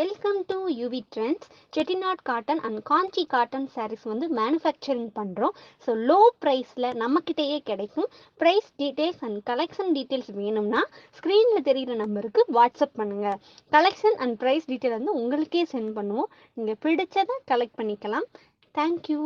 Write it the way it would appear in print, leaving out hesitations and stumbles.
Welcome to UV Trendz. Chettinad Cotten and Kanchi Cotton sarees வந்து manufacturing பண்ணுறோம். So low ப்ரைஸில் நம்மக்கிட்டேயே கிடைக்கும். Price details and collection details வேணும்னா ஸ்க்ரீனில் தெரிகிற நம்பருக்கு வாட்ஸ்அப் பண்ணுங்கள். கலெக்ஷன் அண்ட் ப்ரைஸ் டீட்டெயில் வந்து உங்களுக்கே சென்ட் பண்ணுவோம். நீங்கள் பிடிச்சதை கலெக்ட் பண்ணிக்கலாம். தேங்க்யூ.